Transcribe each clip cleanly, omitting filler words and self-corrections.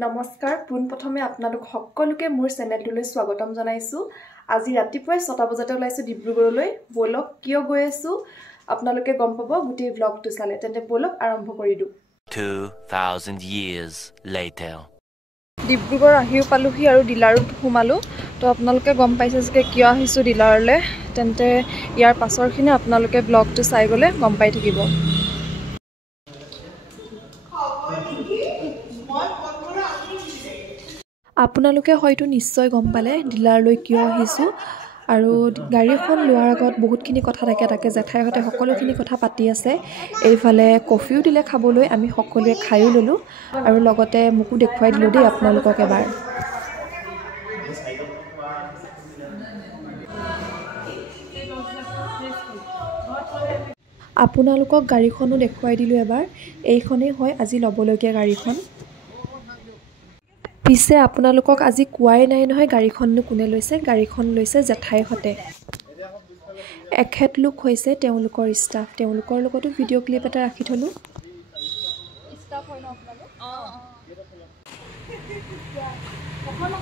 নমস্কাৰ পোনপ্ৰথমে আপোনালোক সকলোকে মোৰ চেনেলটোলৈ স্বাগতম জনাইছো আজি ৰাতিপুৱা 6টা বজাতে ওলাইছো ডিব্ৰুগড়লৈ বলক কিয় গৈ আছো আপোনালোকে গম পাব গুটেই ব্লগটো চালে তেন্তে বলক আৰম্ভ কৰি দিও 2000 years later ডিব্ৰুগড় আহিও পালোহি আৰু ডিলাৰত সোমালো তো আপোনালোকে গম পাইছে যে কিয় আহিছো ডিলাৰলৈ তেন্তে ইয়াৰ পাছৰখিনি আপোনালোকে ব্লগটো চাই গলে গম পাই থাকিব আপোনালোকে হয়তো নিশ্চয় গম পালে ডিলাৰলৈ কিয় আহিছো আৰু গাড়ীখন লোৱাৰ আগত বহুতখিনি কথা থাকে তাকে জেঠাইহতে সকলোখিনি কথা পাতি আছে এইফালে কফিও দিলে খাবলৈ আমি সকলোৱে খাইও ললো আৰু লগতে মুকু দেখুৱাই দিলো দেই আপোনালোকক এবাৰ আপোনালোকক গাড়ীখনো দেখুৱাই দিলো এবাৰ এইখনেই হয় আজি লবলগীয়া গাড়ীখন পিছে আপোনালোকক আজি কোৱাই নাই নহয় গাড়ীখননো কোনে লৈছে গাড়ীখন লৈছে জেঠাইহতে এখেত লোক হৈছে তেওঁলোকৰ ষ্টাফ তেওঁলোকৰ লগতো ভিডিঅ' ক্লিপ এটা ৰাখি থলো ষ্টাফ হয় ন আপোনালোক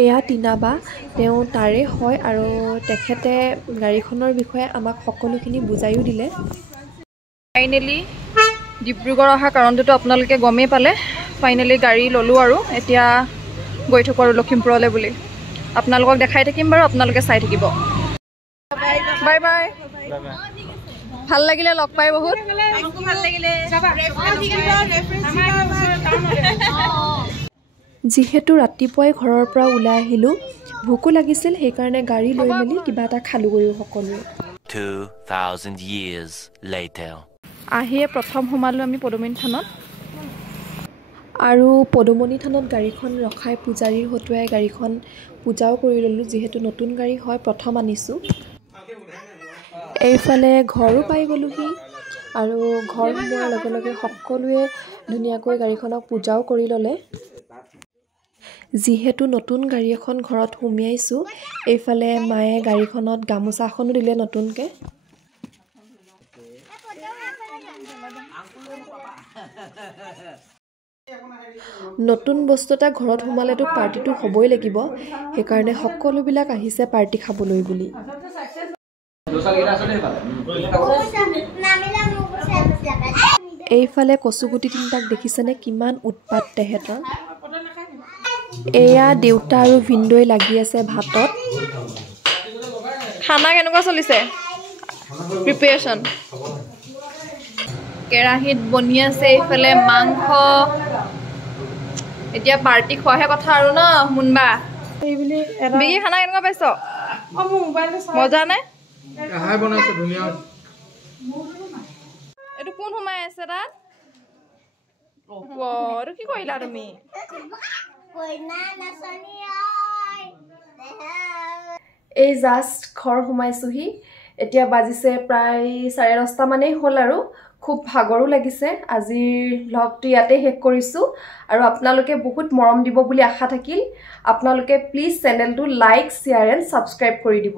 এয়া টিনাবা তেওঁ তাৰে হয় আৰু তেখেতে গাড়ীখনৰ বিষয়ে আমাক সকলোখিনি বুজাইও দিলে ফাইনেলি ডিব্ৰুগড় অহা কাৰণটো আপোনালোকে গমেই পালে ফাইনেলি গাড়ী ললো আৰু এতিয়া গৈ থাকো আৰু লখিমপুৰলৈ বুলি আপোনালোকক দেখাই থাকিম বাৰু আপোনালোকে চাই থাকিব বাই বাই ভাল লাগিলে লগ পাই বহুত ভাল লাগিলে যিহেতু ৰাতিপুৱাই ঘৰৰ পৰা ওলাই আহিলো ভোকো লাগিছিল সেইকাৰণে গাড়ী লৈ মেলি কিবা এটা খালো গৈ সকলোৱে 2000 years later আহিয়ে প্ৰথম সোমালো আমি পদুমণি থানত আৰু পদুমণি থানত গাড়ীখন ৰখাই পূজাৰীৰ হতুৱাই গাড়ীখন পূজাও কৰি ললো যিহেতু নতুন গাড়ী হয় প্ৰথম আনিছো এইফালে ঘৰো পাই গলোহি আৰু ঘৰ সোমোৱাৰ লগে লগে সকলোৱে ধুনীয়াকৈ গাড়ীখনক পূজাও কৰি ললে যিহেতু নতুন গাড়ী এখন ঘৰত সুমিয়াইছো এইফালে মায়ে গাড়ীখনত গামোচাখনো দিলে নতুনকে নতুন বস্তু এটা ঘৰত সোমালেতো পাৰ্টিটো হ'বই লাগিব সেইকাৰণে সকলোবিলাক আহিছে পাৰ্টি খাবলৈ বুলি এইফালে কচুগুটি তিনিটাক দেখিছেনে কিমান উৎপাত তেহেঁতৰ এয়া দেউতা আৰু ভিন্দৈ লাগি আছে ভাতত খানা কেনেকুৱা চলিছে প্ৰিপাৰেচন কেৰাহীত বনি আছে এইফালে মাংস এতিয়া পাৰ্টি খোৱাহে কথা আৰু ন মুনবা বিগি খানা কেনেকুৱা পাইছ মজা নে হাই বনাইছে ধুনীয়া এইটো কোন সোমাই আছে তাত আৰু কি কৰিলা তুমি এই জাষ্ট ঘৰ সোমাইছোহি এতিয়া বাজিছে প্ৰায় 10:30 মানেই হ'ল আৰু খুব ভাগৰো লাগিছে আজিৰ ব্লগটো ইয়াতে শেষ কৰিছো আৰু আপোনালোকে বহুত মৰম দিব বুলি আশা থাকিল আপোনালোকে প্লিজ চেনেলটো লাইক শ্বেয়াৰ এণ্ড সাবস্ক্ৰাইব কৰি দিব